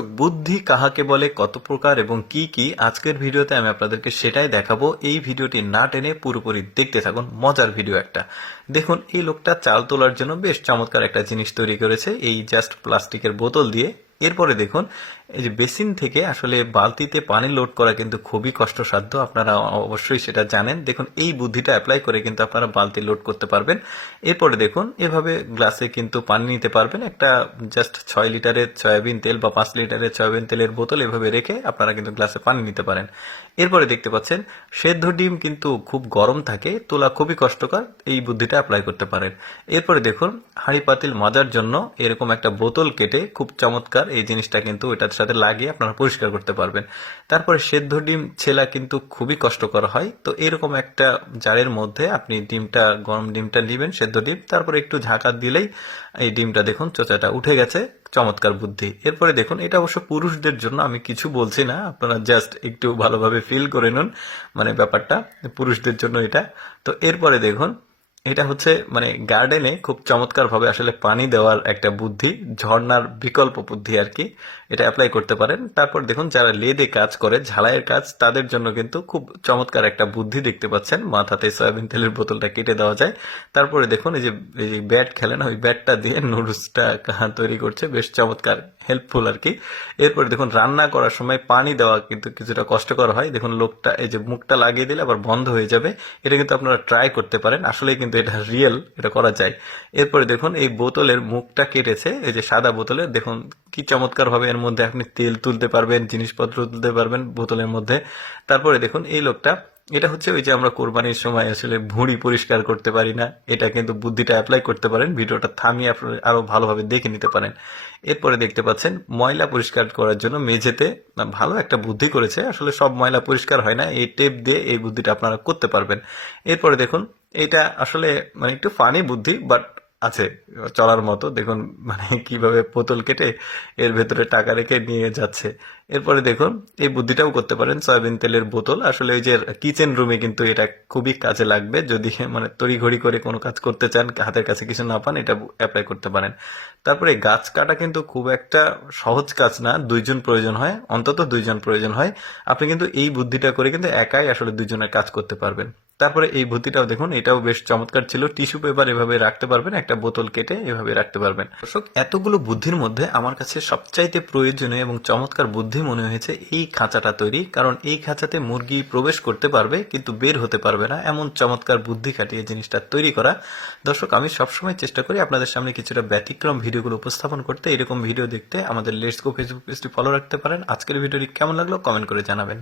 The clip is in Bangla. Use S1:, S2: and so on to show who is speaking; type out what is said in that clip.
S1: বুদ্ধি কাহাকে বলে, কত প্রকার এবং কি কি, আজকের ভিডিওতে আমি আপনাদেরকে সেটাই দেখাবো। এই ভিডিওটি না টেনে পুরোপুরি দেখতে থাকুন, মজার ভিডিও একটা। দেখুন, এই লোকটা চাল তোলার জন্য বেশ চমৎকার একটা জিনিস তৈরি করেছে। এই জাস্ট প্লাস্টিকের বোতল দিয়ে এরপরে দেখুন, এই যে বেসিন থেকে আসলে বালতিতে পানি লোড করা কিন্তু খুবই কষ্টসাধ্য, আপনারা অবশ্যই সেটা জানেন। দেখুন, এই বুদ্ধিটা অ্যাপ্লাই করে কিন্তু আপনারা বালতি লোড করতে পারবেন। এরপরে দেখুন, এভাবে গ্লাসে কিন্তু পানি নিতে পারবেন। একটা জাস্ট ছয় লিটারের সয়াবিন তেল বা পাঁচ লিটারের সয়াবিন তেলের বোতল এভাবে রেখে আপনারা কিন্তু গ্লাসে পানি নিতে পারেন। এরপরে দেখতে পাচ্ছেন, সেদ্ধ ডিম কিন্তু খুব গরম থাকে, তোলা খুবই কষ্টকর, এই বুদ্ধিটা অ্যাপ্লাই করতে পারেন। এরপরে দেখুন, হাঁড়ি পাতিল মাজার জন্য এরকম একটা বোতল কেটে খুব চমৎকার এই জিনিসটা কিন্তু এটার সাথে লাগিয়ে আপনারা পরিষ্কার করতে পারবেন। তারপরে সেদ্ধ ডিম ছেলা কিন্তু খুবই কষ্টকর হয়। তো এরকম একটা জারের মধ্যে আপনি ডিমটা, গরম ডিমটা নেবেন, সেদ্ধ ডিম, তারপরে একটু ঝাঁকা দিলেই এই ডিমটা দেখুন চোচাটা উঠে গেছে, চমৎকার বুদ্ধি। এরপরে দেখুন, এটা অবশ্য পুরুষদের জন্য আমি কিছু বলছি না, আপনারা জাস্ট একটু ভালোভাবে ফিল করে নিন মানে ব্যাপারটা, পুরুষদের জন্য এটা। তো এরপরে দেখুন এটা হচ্ছে মানে গার্ডেনে খুব চমৎকার ভাবে আসলে পানি দেওয়ার একটা বুদ্ধি, ঝর্নার বিকল্প বুদ্ধি আর কি, এটা অ্যাপ্লাই করতে পারেন। তারপর দেখুন, যারা লেদে কাজ করে, ঝালাইয়ের কাজ, তাদের জন্য কিন্তু খুব চমৎকার একটা বুদ্ধি দেখতে পাচ্ছেন। মাথাতে সয়াবিন তেলের বোতলটা কেটে দেওয়া যায়। তারপরে দেখুন, এই যে এই যে ব্যাট খেলেন, ওই ব্যাটটা দিয়ে নুডলসটা তৈরি করছে, বেশ চমৎকার হেল্পফুল আর কি। এরপরে দেখুন, রান্না করার সময় পানি দেওয়া কিন্তু কিছুটা কষ্টকর হয়। দেখুন, লোকটা, এই যে মুখটা লাগিয়ে দিলে আবার বন্ধ হয়ে যাবে। এটা কিন্তু আপনারা ট্রাই করতে পারেন। আসলে কিন্তু এটা রিয়েল এটা করা যায়। এরপরে দেখুন, এই বোতলের মুখটা কেটেছে, এই যে সাদা বোতলে, দেখুন কি চমৎকার ভাবে এর মধ্যে আপনি তেল তুলতে পারবেন, জিনিসপত্র তুলতে পারবেন বোতলের মধ্যে। তারপরে দেখুন, এই লোকটা এটা হচ্ছে ওই যে আমরা কোরবানির সময় আসলে ভুঁড়ি পরিষ্কার করতে পারি না। এটা কিন্তু বুদ্ধিটা অ্যাপ্লাই করতে পারেন। ভিডিওটা থামিয়ে আপনারা আরও ভালোভাবে দেখে নিতে পারেন। এরপরে দেখতে পাচ্ছেন, ময়লা পরিষ্কার করার জন্য মেঝেতে ভালো একটা বুদ্ধি করেছে। আসলে সব ময়লা পরিষ্কার হয় না, এই টেপ দিয়ে এই বুদ্ধিটা আপনারা করতে পারবেন। এরপরে দেখুন, এটা আসলে মানে একটু ফানি বুদ্ধি বাট আছে, চলার মতো। দেখুন মানে কীভাবে বোতল কেটে এর ভেতরে টাকা রেখে নিয়ে যাচ্ছে। এরপরে দেখুন, এই বুদ্ধিটাও করতে পারেন, সয়াবিন তেলের বোতল। আসলে ওই যে কিচেন রুমে কিন্তু এটা খুবই কাজে লাগবে। যদি মানে তড়িঘড়ি করে কোনো কাজ করতে চান, হাতের কাছে কিছু না পান, এটা অ্যাপ্লাই করতে পারেন। তারপরে গাছ কাটা কিন্তু খুব একটা সহজ কাজ না। দুইজন প্রয়োজন হয়, অন্তত দুইজন প্রয়োজন হয়। আপনি কিন্তু এই বুদ্ধিটা করে কিন্তু একাই আসলে দুইজনের কাজ করতে পারবেন। তারপরে এই বুদ্ধিটাও দেখুন, এটাও বেশ চমৎকার ছিল। টিস্যু পেপার এভাবে রাখতে পারবেন, একটা বোতল কেটে এভাবে রাখতে পারবেন। দর্শক, এতগুলো বুদ্ধির মধ্যে আমার কাছে সবচাইতে প্রয়োজনীয় এবং চমৎকার বুদ্ধি মনে হয়েছে এই খাঁচাটা তৈরি। কারণ এই খাঁচাতে মুরগি প্রবেশ করতে পারবে, কিন্তু বের হতে পারবে না। এমন চমৎকার বুদ্ধি খাটিয়ে জিনিসটা তৈরি করা। দর্শক, আমি সবসময় চেষ্টা করি আপনাদের সামনে কিছুটা ব্যতিক্রম ভিডিওগুলো উপস্থাপন করতে। এরকম ভিডিও দেখতে আমাদের লেটস ফেসবুক পেজটি ফলো রাখতে পারেন। আজকের ভিডিওটি কেমন লাগল কমেন্ট করে জানাবেন।